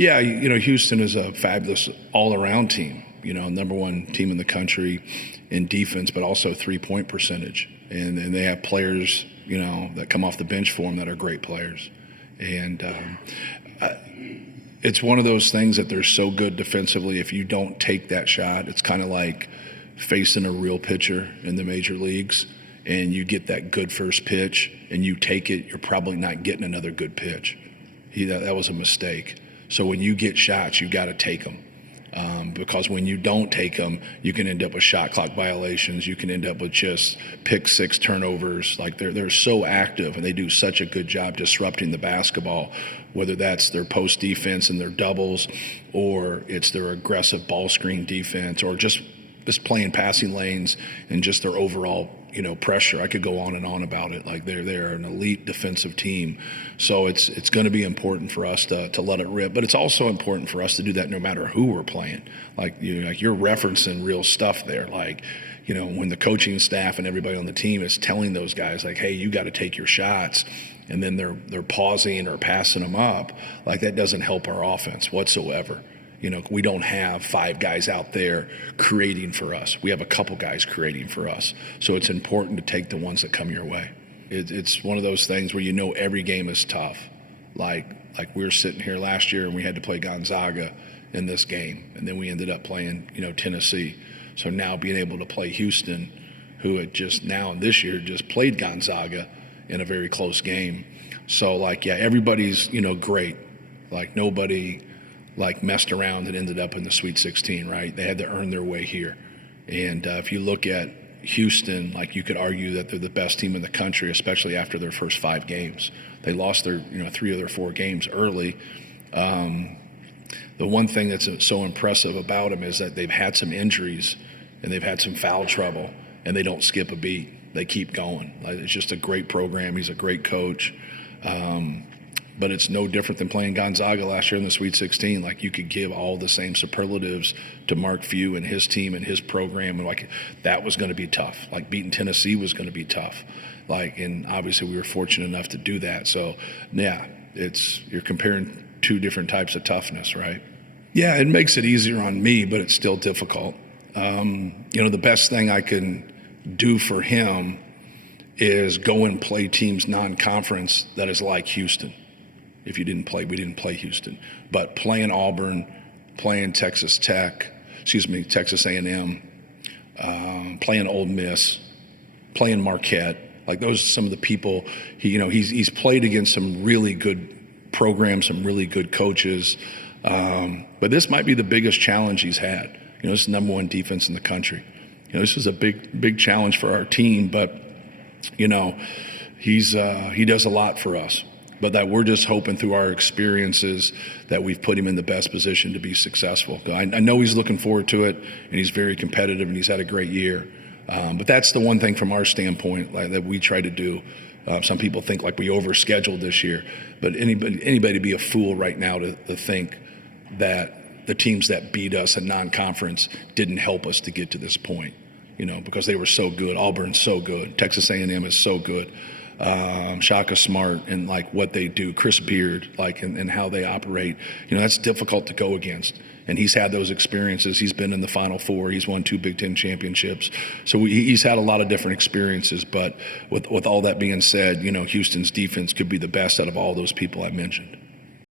Yeah, Houston is a fabulous all-around team. Number one team in the country in defense, but also three-point percentage. And they have players, that come off the bench for them that are great players. And it's one of those things that they're so good defensively. If you don't take that shot, it's kind of like facing a real pitcher in the major leagues, and you get that good first pitch and you take it, you're probably not getting another good pitch. That was a mistake. So when you get shots, you got to take them. Because when you don't take them, you can end up with shot clock violations. You can end up with just pick six turnovers. Like they're so active, and they do such a good job disrupting the basketball, whether that's their post defense and their doubles, or it's their aggressive ball screen defense, or just playing passing lanes and just their overall pressure. I could go on and on about it. Like they're an elite defensive team. So it's going to be important for us to let it rip. But it's also important for us to do that no matter who we're playing. Like you're referencing real stuff there. Like, when the coaching staff and everybody on the team is telling those guys, like, hey, you got to take your shots, and then they're pausing or passing them up, like that doesn't help our offense whatsoever. We don't have five guys out there creating for us. We have a couple guys creating for us. So it's important to take the ones that come your way. It's one of those things where every game is tough. Like we were sitting here last year and we had to play Gonzaga in this game, and then we ended up playing, Tennessee. So now being able to play Houston, who had just now this year just played Gonzaga in a very close game. So everybody's, great. Like nobody messed around and ended up in the Sweet 16, right? They had to earn their way here. And if you look at Houston, you could argue that they're the best team in the country, especially after their first 5 games. They lost their, 3 of their 4 games early. The one thing that's so impressive about them is that they've had some injuries and they've had some foul trouble, and they don't skip a beat. They keep going. It's just a great program. He's a great coach. But it's no different than playing Gonzaga last year in the Sweet 16. You could give all the same superlatives to Mark Few and his team and his program, and that was going to be tough. Beating Tennessee was going to be tough. And obviously we were fortunate enough to do that. So yeah, you're comparing 2 different types of toughness, right? Yeah, it makes it easier on me, but it's still difficult. The best thing I can do for him is go and play teams non-conference that is like Houston. If you didn't play, we didn't play Houston. But playing Auburn, playing Texas A&M, playing Ole Miss, playing Marquette, those are some of the people he's played against some really good programs, some really good coaches. But this might be the biggest challenge he's had. This is the number 1 defense in the country. This is a big challenge for our team, but he does a lot for us. But that we're just hoping through our experiences that we've put him in the best position to be successful. I know he's looking forward to it, and he's very competitive, and he's had a great year. But that's the one thing from our standpoint that we try to do. Some people think we overscheduled this year, but anybody be a fool right now to think that the teams that beat us in non-conference didn't help us to get to this point. Because they were so good. Auburn's so good. Texas A&M is so good. Shaka Smart and what they do, Chris Beard, and how they operate, that's difficult to go against. And he's had those experiences. He's been in the Final Four. He's won 2 Big Ten championships. So he's had a lot of different experiences. But with all that being said, Houston's defense could be the best out of all those people I mentioned.